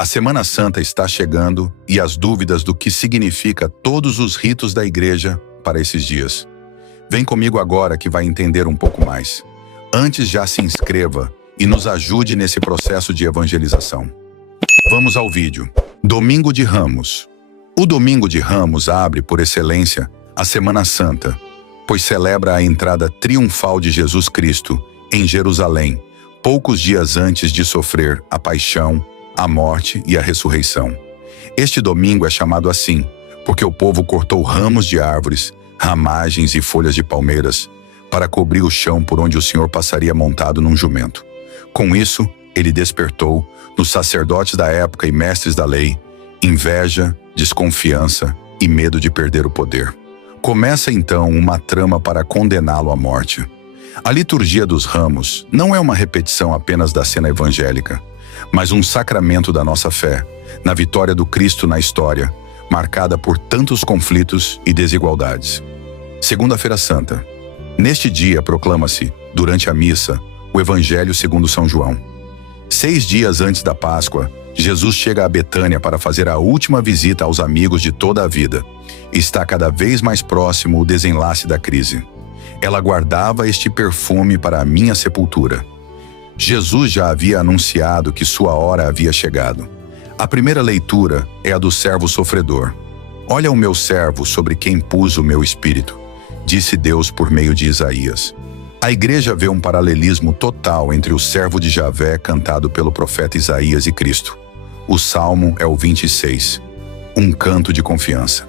A Semana Santa está chegando e as dúvidas do que significa todos os ritos da igreja para esses dias. Vem comigo agora que vai entender um pouco mais. Antes, já se inscreva e nos ajude nesse processo de evangelização. Vamos ao vídeo. Domingo de Ramos. O Domingo de Ramos abre, por excelência, a Semana Santa, pois celebra a entrada triunfal de Jesus Cristo em Jerusalém, poucos dias antes de sofrer a paixão, a morte e a ressurreição. Este domingo é chamado assim, porque o povo cortou ramos de árvores, ramagens e folhas de palmeiras, para cobrir o chão por onde o Senhor passaria montado num jumento. Com isso, ele despertou, nos sacerdotes da época e mestres da lei, inveja, desconfiança e medo de perder o poder. Começa então uma trama para condená-lo à morte. A liturgia dos ramos não é uma repetição apenas da cena evangélica, mas um sacramento da nossa fé, na vitória do Cristo na história, marcada por tantos conflitos e desigualdades. Segunda-feira Santa. Neste dia proclama-se, durante a missa, o Evangelho segundo São João. 6 dias antes da Páscoa, Jesus chega a Betânia para fazer a última visita aos amigos de toda a vida. Está cada vez mais próximo o desenlace da crise. Ela guardava este perfume para a minha sepultura. Jesus já havia anunciado que sua hora havia chegado. A primeira leitura é a do servo sofredor. Olha o meu servo sobre quem pus o meu espírito, disse Deus por meio de Isaías. A igreja vê um paralelismo total entre o servo de Javé cantado pelo profeta Isaías e Cristo. O salmo é o 26, um canto de confiança.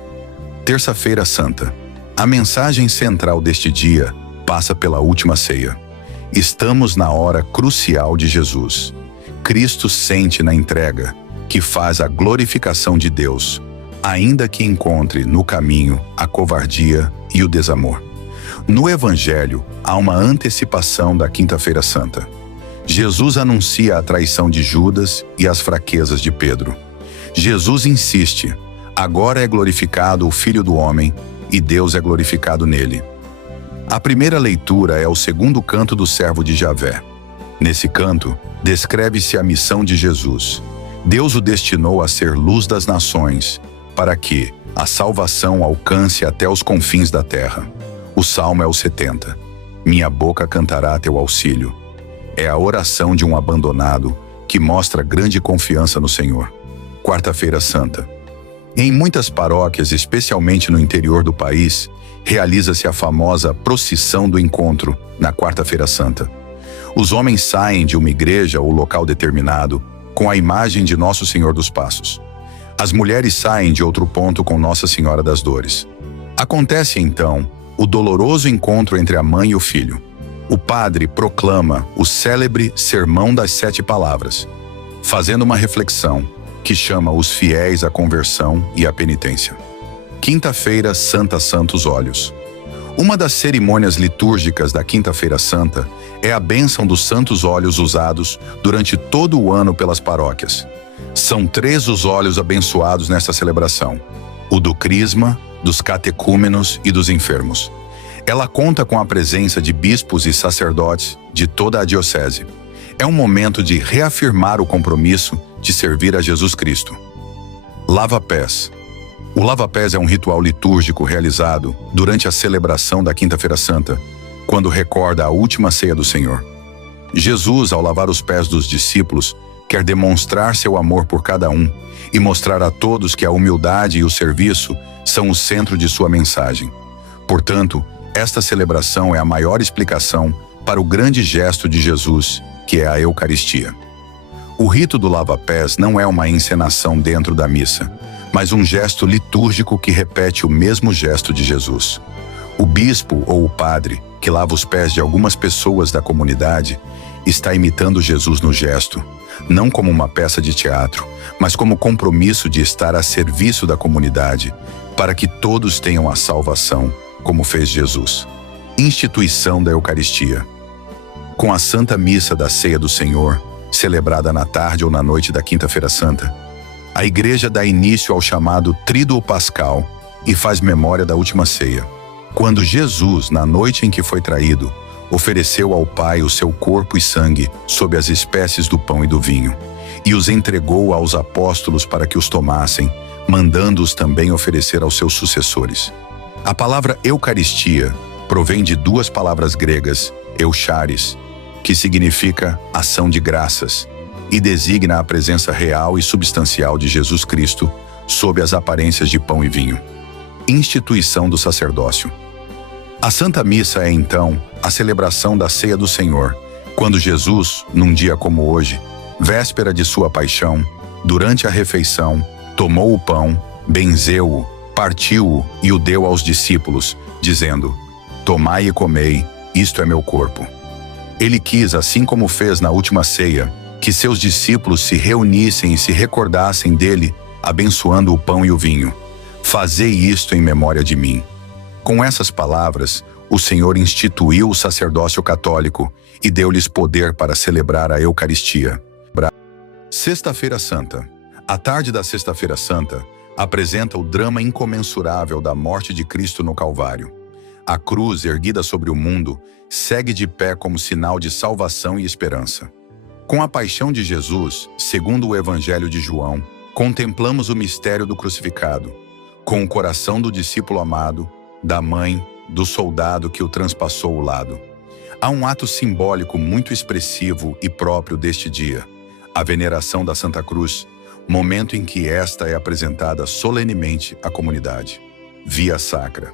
Terça-feira Santa. A mensagem central deste dia passa pela última ceia. Estamos na hora crucial de Jesus. Cristo sente na entrega, que faz a glorificação de Deus, ainda que encontre no caminho a covardia e o desamor. No Evangelho, há uma antecipação da Quinta-feira Santa. Jesus anuncia a traição de Judas e as fraquezas de Pedro. Jesus insiste, agora é glorificado o Filho do Homem e Deus é glorificado nele. A primeira leitura é o segundo canto do servo de Javé. Nesse canto, descreve-se a missão de Jesus. Deus o destinou a ser luz das nações, para que a salvação alcance até os confins da terra. O salmo é o 70. Minha boca cantará teu auxílio. É a oração de um abandonado que mostra grande confiança no Senhor. Quarta-feira Santa. Em muitas paróquias, especialmente no interior do país, realiza-se a famosa procissão do encontro na Quarta-feira Santa. Os homens saem de uma igreja ou local determinado com a imagem de Nosso Senhor dos Passos. As mulheres saem de outro ponto com Nossa Senhora das Dores. Acontece então o doloroso encontro entre a mãe e o filho. O padre proclama o célebre Sermão das 7 Palavras, fazendo uma reflexão que chama os fiéis à conversão e à penitência. Quinta-feira Santa Santos Óleos. Uma das cerimônias litúrgicas da Quinta-feira Santa é a bênção dos santos óleos usados durante todo o ano pelas paróquias. São 3 os óleos abençoados nesta celebração: o do crisma, dos catecúmenos e dos enfermos. Ela conta com a presença de bispos e sacerdotes de toda a diocese. É um momento de reafirmar o compromisso de servir a Jesus Cristo. Lava-pés. O lava-pés é um ritual litúrgico realizado durante a celebração da Quinta-feira Santa, quando recorda a última ceia do Senhor. Jesus, ao lavar os pés dos discípulos, quer demonstrar seu amor por cada um e mostrar a todos que a humildade e o serviço são o centro de sua mensagem. Portanto, esta celebração é a maior explicação para o grande gesto de Jesus, que é a Eucaristia. O rito do lava-pés não é uma encenação dentro da missa, mas um gesto litúrgico que repete o mesmo gesto de Jesus. O bispo ou o padre, que lava os pés de algumas pessoas da comunidade, está imitando Jesus no gesto, não como uma peça de teatro, mas como compromisso de estar a serviço da comunidade, para que todos tenham a salvação, como fez Jesus. Instituição da Eucaristia. Com a Santa Missa da Ceia do Senhor, celebrada na tarde ou na noite da Quinta-feira Santa, a Igreja dá início ao chamado Tríduo Pascal e faz memória da última ceia, quando Jesus, na noite em que foi traído, ofereceu ao Pai o seu corpo e sangue sob as espécies do pão e do vinho. e os entregou aos apóstolos para que os tomassem, mandando-os também oferecer aos seus sucessores. A palavra Eucaristia provém de duas palavras gregas, eucharis, que significa ação de graças, e designa a presença real e substancial de Jesus Cristo sob as aparências de pão e vinho. Instituição do sacerdócio. A Santa Missa é, então, a celebração da ceia do Senhor, quando Jesus, num dia como hoje, véspera de sua paixão, durante a refeição, tomou o pão, benzeu-o, partiu-o e o deu aos discípulos, dizendo: Tomai e comei, isto é meu corpo. Ele quis, assim como fez na última ceia, que seus discípulos se reunissem e se recordassem dele, abençoando o pão e o vinho. Fazei isto em memória de mim. Com essas palavras, o Senhor instituiu o sacerdócio católico e deu-lhes poder para celebrar a Eucaristia. Sexta-feira Santa. A tarde da Sexta-feira Santa apresenta o drama incomensurável da morte de Cristo no Calvário. A cruz, erguida sobre o mundo, segue de pé como sinal de salvação e esperança. Com a paixão de Jesus, segundo o Evangelho de João, contemplamos o mistério do crucificado, com o coração do discípulo amado, da mãe, do soldado que o transpassou o lado. Há um ato simbólico muito expressivo e próprio deste dia, a veneração da Santa Cruz, momento em que esta é apresentada solenemente à comunidade. Via Sacra.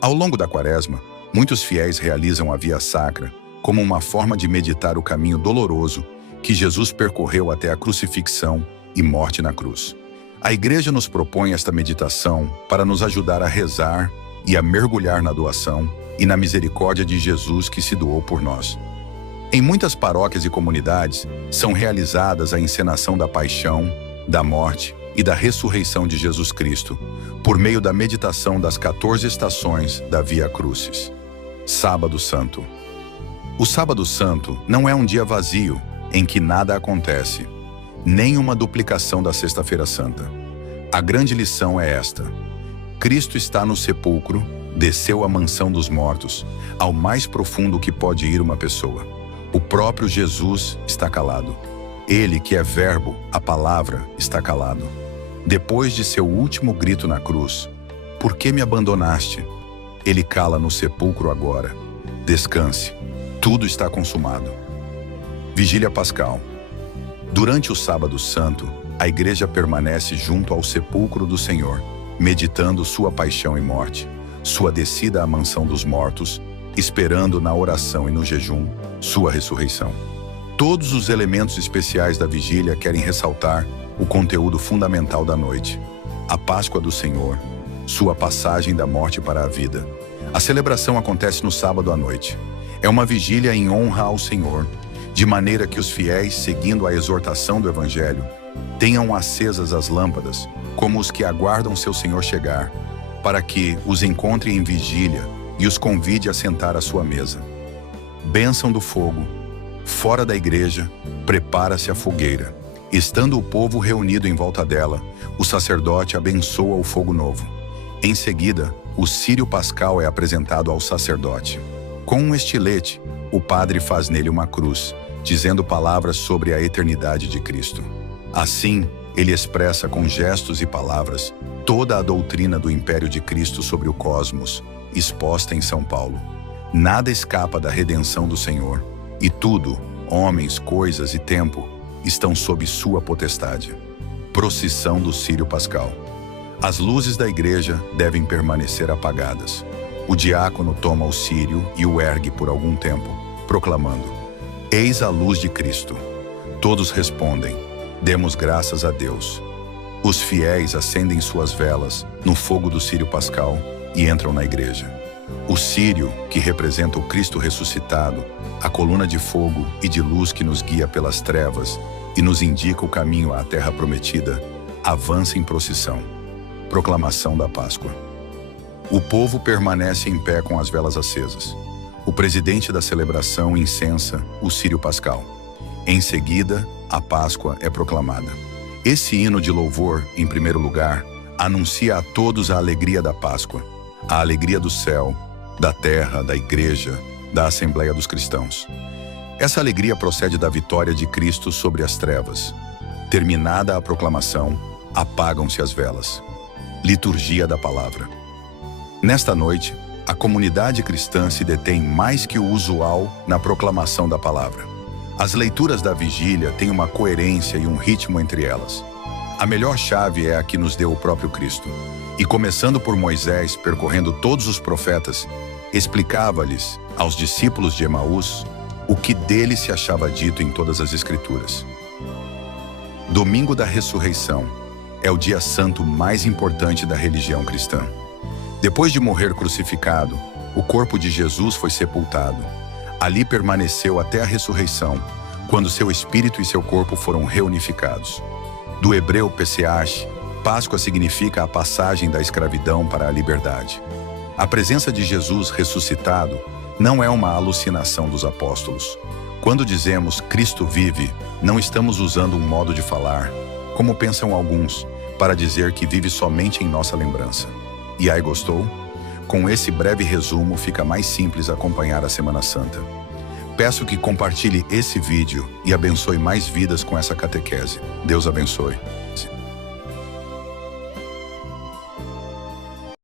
Ao longo da Quaresma, muitos fiéis realizam a Via Sacra como uma forma de meditar o caminho doloroso que Jesus percorreu até a crucifixão e morte na cruz. A Igreja nos propõe esta meditação para nos ajudar a rezar e a mergulhar na doação e na misericórdia de Jesus que se doou por nós. Em muitas paróquias e comunidades, são realizadas a encenação da paixão, da morte e da ressurreição de Jesus Cristo, por meio da meditação das 14 estações da Via Crucis. Sábado Santo. O Sábado Santo não é um dia vazio, em que nada acontece, nem uma duplicação da Sexta-feira Santa. A grande lição é esta: Cristo está no sepulcro, desceu à mansão dos mortos, ao mais profundo que pode ir uma pessoa. O próprio Jesus está calado. Ele, que é Verbo, a palavra, está calado. Depois de seu último grito na cruz: Por que me abandonaste? Ele cala no sepulcro agora. Descanse. Tudo está consumado. Vigília Pascal. Durante o Sábado Santo, a Igreja permanece junto ao sepulcro do Senhor, meditando sua paixão e morte, sua descida à mansão dos mortos, esperando na oração e no jejum sua ressurreição. Todos os elementos especiais da vigília querem ressaltar o conteúdo fundamental da noite: a Páscoa do Senhor, sua passagem da morte para a vida. A celebração acontece no sábado à noite. É uma vigília em honra ao Senhor, de maneira que os fiéis, seguindo a exortação do Evangelho, tenham acesas as lâmpadas, como os que aguardam seu Senhor chegar, para que os encontre em vigília e os convide a sentar à sua mesa. Bênção do fogo. Fora da igreja, prepara-se a fogueira. Estando o povo reunido em volta dela, o sacerdote abençoa o fogo novo. Em seguida, o círio pascal é apresentado ao sacerdote. Com um estilete, o padre faz nele uma cruz, dizendo palavras sobre a eternidade de Cristo. Assim, ele expressa com gestos e palavras toda a doutrina do império de Cristo sobre o cosmos, exposta em São Paulo. Nada escapa da redenção do Senhor, e tudo, homens, coisas e tempo, estão sob sua potestade. Procissão do Círio Pascal. As luzes da igreja devem permanecer apagadas. O diácono toma o círio e o ergue por algum tempo, proclamando: Eis a luz de Cristo. Todos respondem: Demos graças a Deus. Os fiéis acendem suas velas no fogo do Círio Pascal e entram na igreja. O círio, que representa o Cristo ressuscitado, a coluna de fogo e de luz que nos guia pelas trevas e nos indica o caminho à terra prometida, avança em procissão. Proclamação da Páscoa. O povo permanece em pé com as velas acesas. O presidente da celebração incensa o Círio Pascal. Em seguida, a Páscoa é proclamada. Esse hino de louvor, em primeiro lugar, anuncia a todos a alegria da Páscoa, a alegria do céu, da terra, da igreja, da Assembleia dos Cristãos. Essa alegria procede da vitória de Cristo sobre as trevas. Terminada a proclamação, apagam-se as velas. Liturgia da Palavra. Nesta noite, a comunidade cristã se detém mais que o usual na proclamação da palavra. As leituras da vigília têm uma coerência e um ritmo entre elas. A melhor chave é a que nos deu o próprio Cristo. E começando por Moisés, percorrendo todos os profetas, explicava-lhes, aos discípulos de Emaús, o que dele se achava dito em todas as Escrituras. Domingo da Ressurreição é o dia santo mais importante da religião cristã. Depois de morrer crucificado, o corpo de Jesus foi sepultado. Ali permaneceu até a ressurreição, quando seu espírito e seu corpo foram reunificados. Do hebreu Pesach, Páscoa significa a passagem da escravidão para a liberdade. A presença de Jesus ressuscitado não é uma alucinação dos apóstolos. Quando dizemos Cristo vive, não estamos usando um modo de falar, como pensam alguns, para dizer que vive somente em nossa lembrança. E aí, gostou? Com esse breve resumo fica mais simples acompanhar a Semana Santa. Peço que compartilhe esse vídeo e abençoe mais vidas com essa catequese. Deus abençoe.